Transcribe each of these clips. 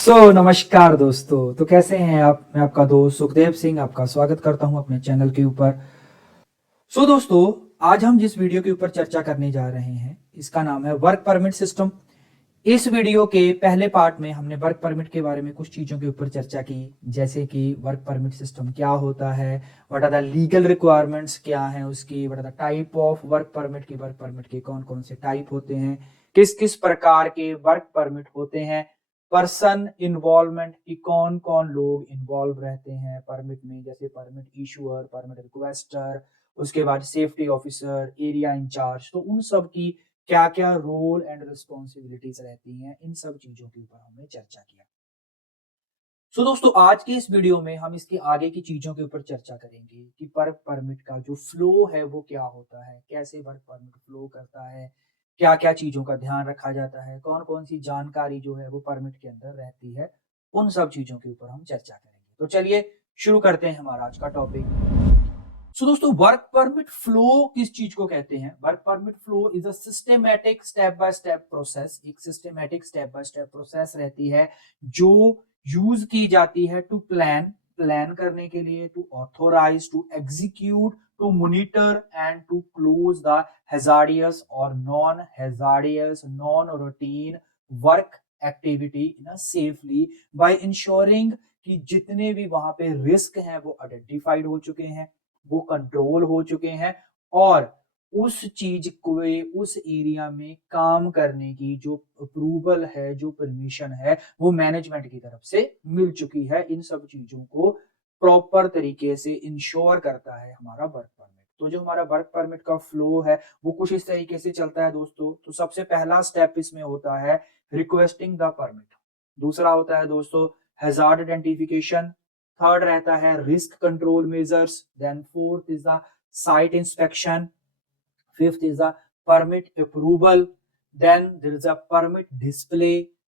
नमस्कार दोस्तों। तो कैसे हैं आप? मैं आपका दोस्त सुखदेव सिंह आपका स्वागत करता हूं अपने चैनल के ऊपर। दोस्तों, आज हम जिस वीडियो के ऊपर चर्चा करने जा रहे हैं इसका नाम है वर्क परमिट सिस्टम। इस वीडियो के पहले पार्ट में हमने वर्क परमिट के बारे में कुछ चीजों के ऊपर चर्चा की, जैसे कि वर्क परमिट सिस्टम क्या होता है, what are the legal requirements क्या है उसकी, what are the type of work permit की, वर्क परमिट के कौन कौन से टाइप होते हैं, किस किस प्रकार के वर्क परमिट होते हैं, पर्सन इन्वॉल्वमेंट की कौन कौन लोग इन्वॉल्व रहते हैं परमिट में, जैसे परमिट इशूअर, परमिट रिक्वेस्टर, उसके बाद सेफ्टी ऑफिसर, एरिया इंचार्ज। तो उन सब की क्या क्या रोल एंड रिस्पॉन्सिबिलिटीज रहती हैं, इन सब चीजों के ऊपर हमने चर्चा किया। दोस्तों, आज के इस वीडियो में हम इसके आगे की चीजों के ऊपर चर्चा करेंगे कि वर्क परमिट का जो फ्लो है वो क्या होता है, कैसे वर्क परमिट फ्लो करता है, क्या क्या चीजों का ध्यान रखा जाता है, कौन कौन सी जानकारी जो है वो परमिट के अंदर रहती है, उन सब चीजों के ऊपर हम चर्चा करेंगे। तो चलिए शुरू करते हैं हमारा आज का टॉपिक। दोस्तों, वर्क परमिट फ्लो किस चीज को कहते हैं? Work permit flow is a systematic step by step process. एक systematic step by step process रहती है जो यूज की जाती है टू प्लान करने के लिए, to authorize, to execute, to monitor and to close the hazardous और non hazardous non routine work activity in a safely by ensuring कि जितने भी वहां पे रिस्क हैं वो आइडेंटिफाइड हो चुके हैं, वो कंट्रोल हो चुके हैं, और उस चीज को, उस एरिया में काम करने की जो अप्रूवल है, जो परमिशन है, वो मैनेजमेंट की तरफ से मिल चुकी है। इन सब चीजों को प्रॉपर तरीके से इंश्योर करता है हमारा वर्क परमिट। तो जो हमारा वर्क परमिट का फ्लो है वो कुछ इस तरीके से चलता है दोस्तों। तो सबसे पहला स्टेप इसमें होता है रिक्वेस्टिंग द परमिट। दूसरा होता है दोस्तों हैजार्ड आइडेंटिफिकेशन। थर्ड रहता है risk control measures. Then fourth is the site inspection. Fifth is the permit approval. Then there is a permit display.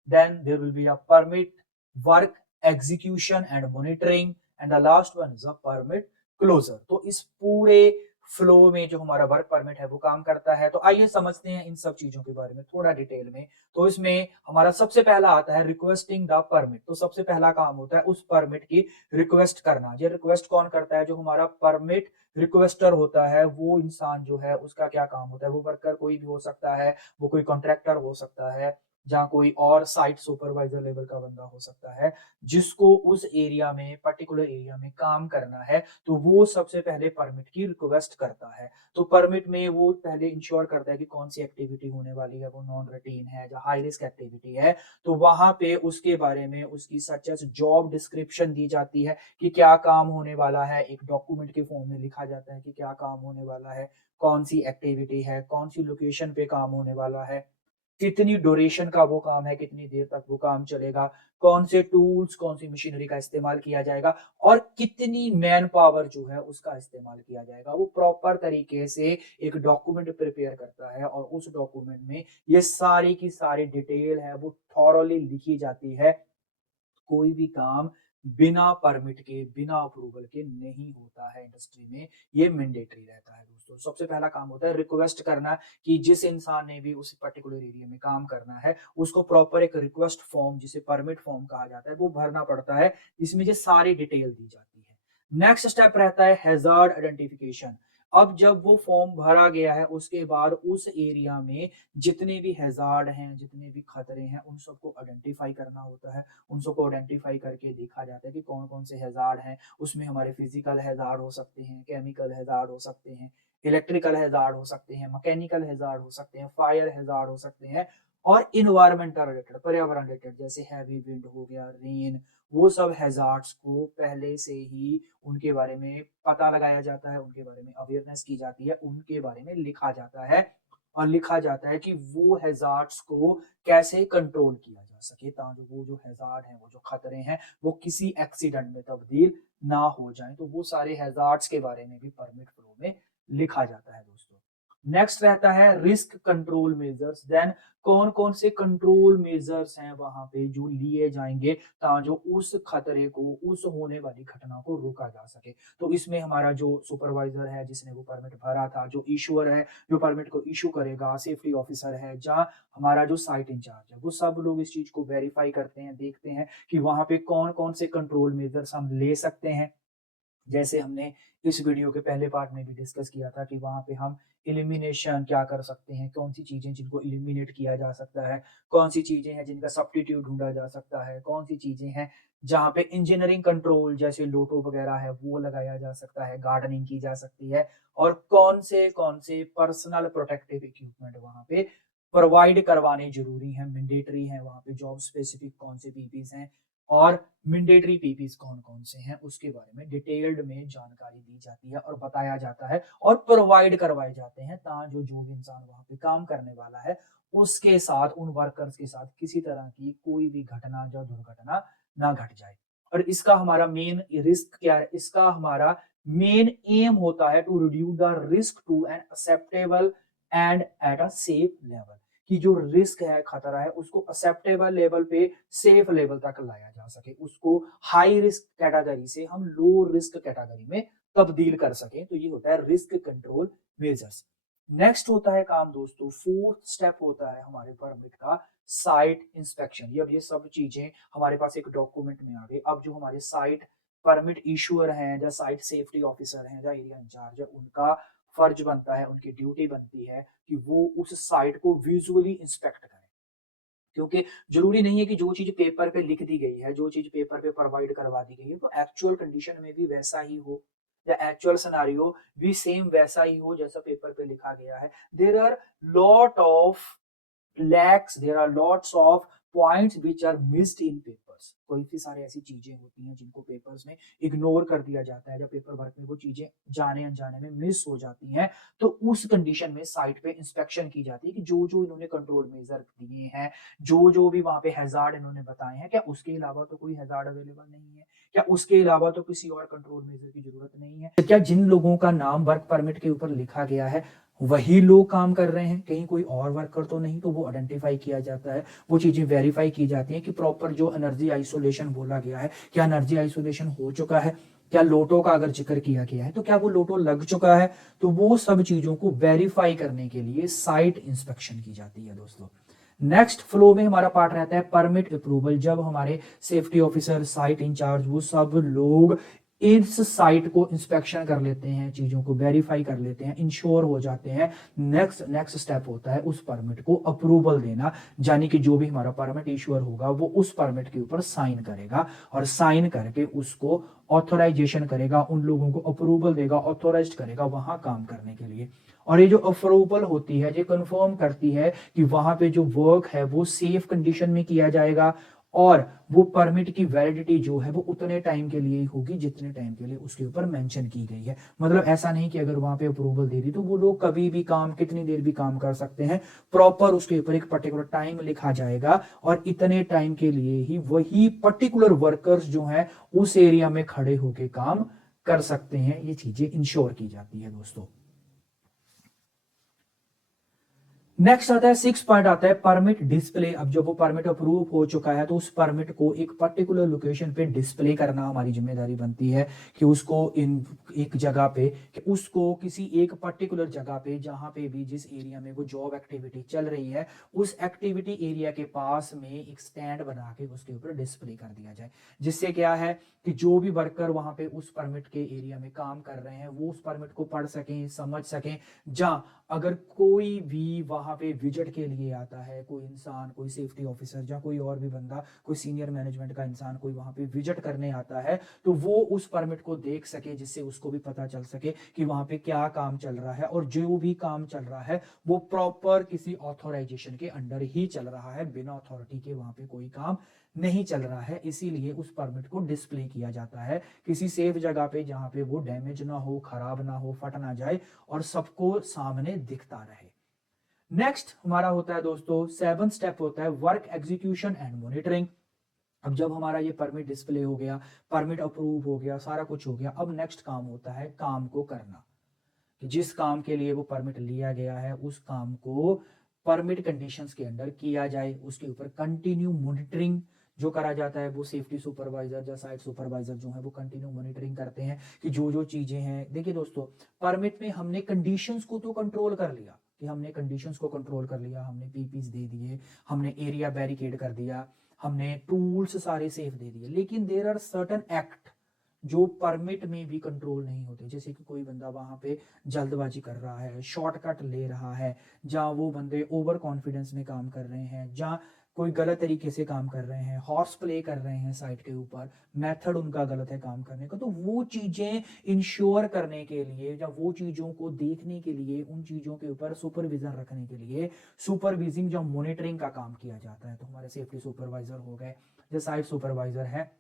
Then there will be a permit work execution and monitoring. And the last one is a permit closure. तो इस पूरे flow में जो हमारा work permit है वो काम करता है। तो आइए समझते हैं इन सब चीजों के बारे में थोड़ा डिटेल में। तो इसमें हमारा सबसे पहला आता है रिक्वेस्टिंग द परमिट। तो सबसे पहला काम होता है उस परमिट की रिक्वेस्ट करना। ये रिक्वेस्ट कौन करता है? जो हमारा परमिट रिक्वेस्टर होता है, वो इंसान जो है उसका क्या काम होता है? वो वर्कर कोई भी हो सकता है, वो कोई कॉन्ट्रैक्टर हो सकता है, जहां कोई और साइट सुपरवाइजर लेवल का बंदा हो सकता है, जिसको उस एरिया में, पर्टिकुलर एरिया में काम करना है। तो वो सबसे पहले परमिट की रिक्वेस्ट करता है। तो परमिट में वो पहले इंश्योर करता है कि कौन सी एक्टिविटी होने वाली है, वो नॉन रूटीन है या हाई रिस्क एक्टिविटी है। तो वहां पे उसके बारे में उसकी सच एज जॉब डिस्क्रिप्शन दी जाती है कि क्या काम होने वाला है। एक डॉक्यूमेंट के फॉर्म में लिखा जाता है कि क्या काम होने वाला है, कौन सी एक्टिविटी है, कौन सी लोकेशन पे काम होने वाला है, कितनी ड्यूरेशन का वो काम है, कितनी देर तक वो काम चलेगा, कौन से टूल्स, कौन सी मशीनरी का इस्तेमाल किया जाएगा, और कितनी मैन पावर जो है उसका इस्तेमाल किया जाएगा। वो प्रॉपर तरीके से एक डॉक्यूमेंट प्रिपेयर करता है और उस डॉक्यूमेंट में ये सारी की सारी डिटेल है वो थॉरोली लिखी जाती है। कोई भी काम बिना परमिट के, बिना अप्रूवल के नहीं होता है इंडस्ट्री में। ये मैंडेटरी रहता है दोस्तों। सबसे पहला काम होता है रिक्वेस्ट करना कि जिस इंसान ने भी उस पर्टिकुलर एरिया में काम करना है उसको प्रॉपर एक रिक्वेस्ट फॉर्म, जिसे परमिट फॉर्म कहा जाता है, वो भरना पड़ता है। इसमें ये सारी डिटेल दी जाती है। नेक्स्ट स्टेप रहता है हैजार्ड आइडेंटिफिकेशन। अब जब वो फॉर्म भरा गया है उसके बाद उस एरिया में जितने भी हैजार्ड हैं, जितने भी खतरे हैं, उन सबको आइडेंटिफाई करना होता है। उन सबको आइडेंटिफाई करके देखा जाता है कि कौन कौन से हैजार्ड हैं। उसमें हमारे फिजिकल हैजार्ड हो सकते हैं, केमिकल हैजार्ड हो सकते हैं, इलेक्ट्रिकल हैजार्ड हो सकते हैं, मैकेनिकल हैजार्ड हो सकते हैं, फायर हैजार्ड हो सकते हैं, और इन्वायरमेंटल रिलेटेड, पर्यावरण रिलेटेड, जैसे हैवी विंड हो गया, रेन, वो सब हैजार्ड्स को पहले से ही उनके बारे में पता लगाया जाता है, उनके बारे में अवेयरनेस की जाती है, उनके बारे में लिखा जाता है, और लिखा जाता है कि वो हैजार्ड्स को कैसे कंट्रोल किया जा सके, ताकि वो जो हैजार्ड है, वो जो खतरे हैं, वो किसी एक्सीडेंट में तब्दील ना हो जाए। तो वो सारे हैजार्ड्स के बारे में भी परमिट फ्लो में लिखा जाता है दोस्तों। नेक्स्ट रहता है रिस्क कंट्रोल मेजर्स। देन कौन कौन से कंट्रोल मेजर्स हैं वहां पे जो लिए जाएंगे ताकि उस खतरे को, उस होने वाली घटना को रोका जा सके। तो इसमें हमारा जो सुपरवाइजर है जिसने वो परमिट भरा था, जो इशूअर है जो परमिट को इशू करेगा, सेफ्टी ऑफिसर है, जहाँ हमारा जो साइट इंचार्ज है, वो सब लोग इस चीज को वेरीफाई करते हैं, देखते हैं कि वहां पे कौन कौन से कंट्रोल मेजर्स हम ले सकते हैं। जैसे हमने इस वीडियो के पहले पार्ट में भी डिस्कस किया था कि वहां पे हम इलिमिनेशन क्या कर सकते हैं, कौन सी चीजें जिनको इलिमिनेट किया जा सकता है, कौन सी चीजें हैं जिनका सब्स्टिट्यूट ढूंढा जा सकता है, कौन सी चीजें हैं जहाँ पे इंजीनियरिंग कंट्रोल जैसे लोटो वगैरह है वो लगाया जा सकता है, गार्डनिंग की जा सकती है, और कौन से पर्सनल प्रोटेक्टिव इक्विपमेंट वहां पे प्रोवाइड करवाने जरूरी है, मैंडेटरी है, वहां पे जॉब स्पेसिफिक कौन से पीपीज हैं और मैंडेटरी पीपीज कौन कौन से हैं उसके बारे में डिटेल्ड में जानकारी दी जाती है और बताया जाता है और प्रोवाइड करवाए जाते हैं ताकि जो भी इंसान वहां पे काम करने वाला है उसके साथ, उन वर्कर्स के साथ किसी तरह की कोई भी घटना या दुर्घटना ना घट जाए। और इसका हमारा मेन रिस्क क्या है, इसका हमारा मेन एम होता है to reduce the risk to an acceptable and at a safe level, कि जो रिस्क है, खतरा है, उसको एक्सेप्टेबल लेवल पे, सेफ लेवल तक लाया जा सके, उसको हाई रिस्क कैटेगरी से हम लो रिस्क कैटेगरी में तब्दील कर सके। तो ये होता है रिस्क कंट्रोल मेजर्स। नेक्स्ट होता है काम दोस्तों, फोर्थ स्टेप होता है हमारे परमिट का साइट इंस्पेक्शन। अब ये सब चीजें हमारे पास एक डॉक्यूमेंट में आ गई। अब जो हमारे साइट परमिट इशूअर हैं या साइट सेफ्टी ऑफिसर हैं या एरिया इंचार्ज है, उनका फर्ज बनता है, उनकी ड्यूटी बनती है कि वो उस साइट को विजुअली इंस्पेक्ट करें। क्योंकि जरूरी नहीं है कि जो चीज पेपर पे लिख दी गई है, जो चीज पेपर पे प्रोवाइड करवा दी गई है, तो एक्चुअल कंडीशन में भी वैसा ही हो या एक्चुअल सिनेरियो भी सेम वैसा ही हो जैसा पेपर पे लिखा गया है। There are lot of lacks, there are lots of points which are missed in papers। कोई भी सारी ऐसी चीजें होती हैं जिनको पेपर्स में इग्नोर कर दिया जाता है या पेपर वर्क में वो चीजें जाने अनजाने में मिस हो जाती हैं। तो उस कंडीशन में साइट पे इंस्पेक्शन की जाती है कि जो जो इन्होंने कंट्रोल मेजर दिए हैं, जो जो भी वहां पे हैजार्ड इन्होंने बताए हैं, क्या उसके अलावा तो कोई हैजार्ड अवेलेबल नहीं है, क्या उसके अलावा तो किसी और कंट्रोल मेजर की जरूरत नहीं है, क्या जिन लोगों का नाम वर्क परमिट के ऊपर लिखा गया है वही लोग काम कर रहे हैं, कहीं कोई और वर्कर तो नहीं। तो वो आइडेंटिफाई किया जाता है, वो चीजें वेरीफाई की जाती हैं कि प्रॉपर जो एनर्जी आइसोलेशन बोला गया है, क्या एनर्जी आइसोलेशन हो चुका है, क्या लोटो का अगर जिक्र किया गया है तो क्या वो लोटो लग चुका है। तो वो सब चीजों को वेरीफाई करने के लिए साइट इंस्पेक्शन की जाती है दोस्तों। नेक्स्ट फ्लो में हमारा पार्ट रहता है परमिट अप्रूवल। जब हमारे सेफ्टी ऑफिसर, साइट इंचार्ज, वो सब लोग इस साइट को इंस्पेक्शन कर लेते हैं, चीजों को वेरीफाई कर लेते हैं, इंश्योर हो जाते हैं, नेक्स्ट स्टेप होता है उस परमिट को अप्रूवल देना। यानी कि जो भी हमारा परमिट इश्योर होगा वो उस परमिट के ऊपर साइन करेगा और साइन करके उसको ऑथोराइजेशन करेगा, उन लोगों को अप्रूवल देगा, ऑथोराइज करेगा वहां काम करने के लिए। और ये जो अप्रूवल होती है ये कंफर्म करती है कि वहां पे जो वर्क है वो सेफ कंडीशन में किया जाएगा और वो परमिट की वैलिडिटी जो है वो उतने टाइम के लिए ही होगी जितने टाइम के लिए उसके ऊपर मेंशन की गई है। मतलब ऐसा नहीं कि अगर वहां पे अप्रूवल दे दी तो वो लोग कभी भी काम, कितनी देर भी काम कर सकते हैं। प्रॉपर उसके ऊपर एक पर्टिकुलर टाइम लिखा जाएगा और इतने टाइम के लिए ही वही पर्टिकुलर वर्कर्स जो हैं उस एरिया में खड़े होकर काम कर सकते हैं। ये चीजें इंश्योर की जाती है दोस्तों। नेक्स्ट आता है 6 पॉइंट आता है परमिट डिस्प्ले। अब जब वो परमिट अप्रूव हो चुका है तो उस परमिट को एक पर्टिकुलर लोकेशन पे डिस्प्ले करना हमारी जिम्मेदारी बनती है कि उसको इन एक जगह पे, कि उसको किसी एक पर्टिकुलर जगह पे जहां पे भी जिस एरिया में वो जॉब एक्टिविटी चल रही है उस एक्टिविटी एरिया के पास में एक स्टैंड बना के उसके ऊपर डिस्प्ले कर दिया जाए। जिससे क्या है कि जो भी वर्कर वहां पे उस परमिट के एरिया में काम कर रहे हैं वो उस परमिट को पढ़ सकें, समझ सकें। जहां अगर कोई भी वहां पे विजिट के लिए आता है, कोई इंसान, कोई सेफ्टी ऑफिसर या कोई और भी बंदा, कोई सीनियर मैनेजमेंट का इंसान कोई वहां पे विजिट करने आता है तो वो उस परमिट को देख सके, जिससे उसको भी पता चल सके कि वहां पे क्या काम चल रहा है और जो भी काम चल रहा है वो प्रॉपर किसी ऑथोराइजेशन के अंडर ही चल रहा है, बिना अथॉरिटी के वहां पे कोई काम नहीं चल रहा है। इसीलिए उस परमिट को डिस्प्ले किया जाता है किसी सेफ जगह पे जहां पे वो डैमेज ना हो, खराब ना हो, फट ना जाए और सबको सामने दिखता रहे। नेक्स्ट हमारा होता है दोस्तों 7 स्टेप होता है वर्क एग्जीक्यूशन एंड मॉनिटरिंग। अब जब हमारा ये परमिट डिस्प्ले हो गया, परमिट अप्रूव हो गया, सारा कुछ हो गया, अब नेक्स्ट काम होता है काम को करना। कि जिस काम के लिए वो परमिट लिया गया है उस काम को परमिट कंडीशंस के अंडर किया जाए, उसके ऊपर कंटिन्यू मॉनिटरिंग जो करा जाता है। वो सेफ्टी सुपरवाइजर या साइट सुपरवाइजर जो है वो कंटिन्यू मॉनिटरिंग करते हैं कि जो जो चीजें हैं। देखिए दोस्तों, परमिट में हमने कंडीशंस को तो कंट्रोल कर लिया, कि हमने कंडीशंस को कंट्रोल कर लिया, हमने पीपीज दे दिए, हमने एरिया बैरिकेड कर दिया, हमने टूल्स सारे सेफ दे दिए, लेकिन देयर आर सर्टेन एक्ट जो परमिट में भी कंट्रोल नहीं होते। जैसे कि कोई बंदा वहां पे जल्दबाजी कर रहा है, शॉर्टकट ले रहा है, जहां वो बंदे ओवर कॉन्फिडेंस में काम कर रहे हैं, जहां कोई गलत तरीके से काम कर रहे हैं, हॉर्स प्ले कर रहे हैं साइट के ऊपर, मेथड उनका गलत है काम करने का। तो वो चीजें इंश्योर करने के लिए या वो चीजों को देखने के लिए, उन चीजों के ऊपर सुपरविजन रखने के लिए सुपरविजिंग या मॉनिटरिंग का काम किया जाता है। तो हमारे सेफ्टी सुपरवाइजर हो गए, जो साइट सुपरवाइजर है,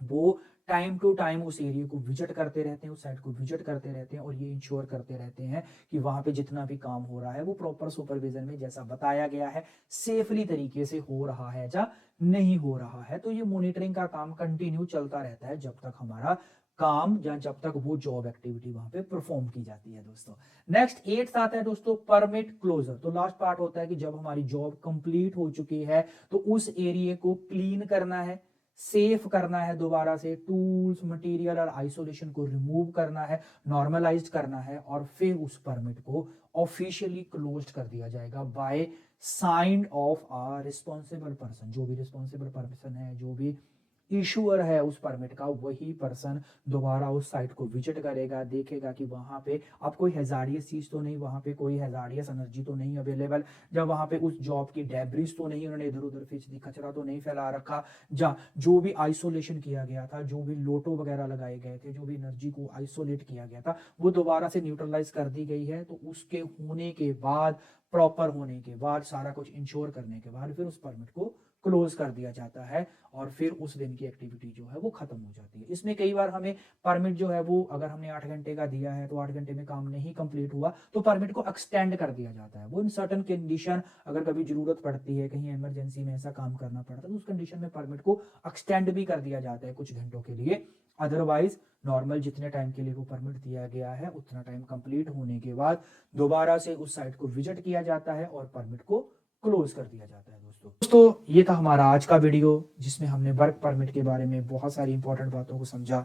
वो टाइम टू टाइम उस एरिया को विजिट करते रहते हैं, उस साइट को विजिट करते रहते हैं और ये इंश्योर करते रहते हैं कि वहां पे जितना भी काम हो रहा है वो प्रॉपर सुपरविजन में जैसा बताया गया है सेफली तरीके से हो रहा है या नहीं हो रहा है। तो ये मॉनिटरिंग का काम कंटिन्यू चलता रहता है जब तक हमारा काम या जब तक वो जॉब एक्टिविटी वहां पे परफॉर्म की जाती है। दोस्तों नेक्स्ट 8th आता है दोस्तों परमिट क्लोजर। तो लास्ट पार्ट होता है कि जब हमारी जॉब कंप्लीट हो चुकी है तो उस एरिया को क्लीन करना है, सेफ करना है, दोबारा से टूल्स, मटेरियल और आइसोलेशन को रिमूव करना है, नॉर्मलाइज करना है और फिर उस परमिट को ऑफिशियली क्लोज कर दिया जाएगा by sine of a responsible person. जो भी रिस्पॉन्सिबल पर्सन है, जो भी इशूअर है उस परमिट का, वही पर्सन दोबारा उस साइट को विजिट करेगा, देखेगा कि वहां पे अब कोई हैजार्डियस चीज तो नहीं, वहां पे कोई हैजार्डियस एनर्जी तो नहीं अवेलेबल, जब वहां पे उस जॉब की डेब्रिस तो नहीं उन्होंने इधर उधर फेंच दी, कचरा तो नहीं फैला रखा, जो भी आइसोलेशन किया गया था, जो भी लोटो वगैरह लगाए गए थे, जो भी एनर्जी को आइसोलेट किया गया था, वो दोबारा से न्यूट्रलाइज कर दी गई है। तो उसके होने के बाद, प्रॉपर होने के बाद, सारा कुछ इंश्योर करने के बाद फिर उस परमिट को क्लोज कर दिया जाता है और फिर उस दिन की एक्टिविटी जो है वो खत्म हो जाती है। इसमें कई बार हमें परमिट जो है वो, अगर हमने 8 घंटे का दिया है तो 8 घंटे में काम नहीं कंप्लीट हुआ तो परमिट को एक्सटेंड कर दिया जाता है। वो इन सर्टन कंडीशन, अगर कभी जरूरत पड़ती है, कहीं इमरजेंसी में ऐसा काम करना पड़ता है तो उस कंडीशन में परमिट को एक्सटेंड भी कर दिया जाता है कुछ घंटों के लिए। अदरवाइज नॉर्मल जितने टाइम के लिए वो परमिट दिया गया है उतना टाइम कंप्लीट होने के बाद दोबारा से उस साइट को विजिट किया जाता है और परमिट को क्लोज कर दिया जाता है। दोस्तों ये था हमारा आज का वीडियो जिसमें हमने वर्क परमिट के बारे में बहुत सारी इंपॉर्टेंट बातों को समझा।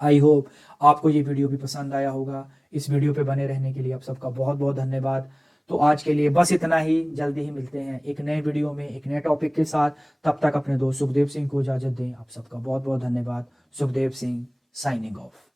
आई होप आपको ये वीडियो भी पसंद आया होगा। इस वीडियो पे बने रहने के लिए आप सबका बहुत बहुत धन्यवाद। तो आज के लिए बस इतना ही, जल्दी ही मिलते हैं एक नए वीडियो में एक नए टॉपिक के साथ। तब तक अपने दोस्त सुखदेव सिंह को इजाजत दें। आप सबका बहुत बहुत धन्यवाद। Sukhdev Singh signing off.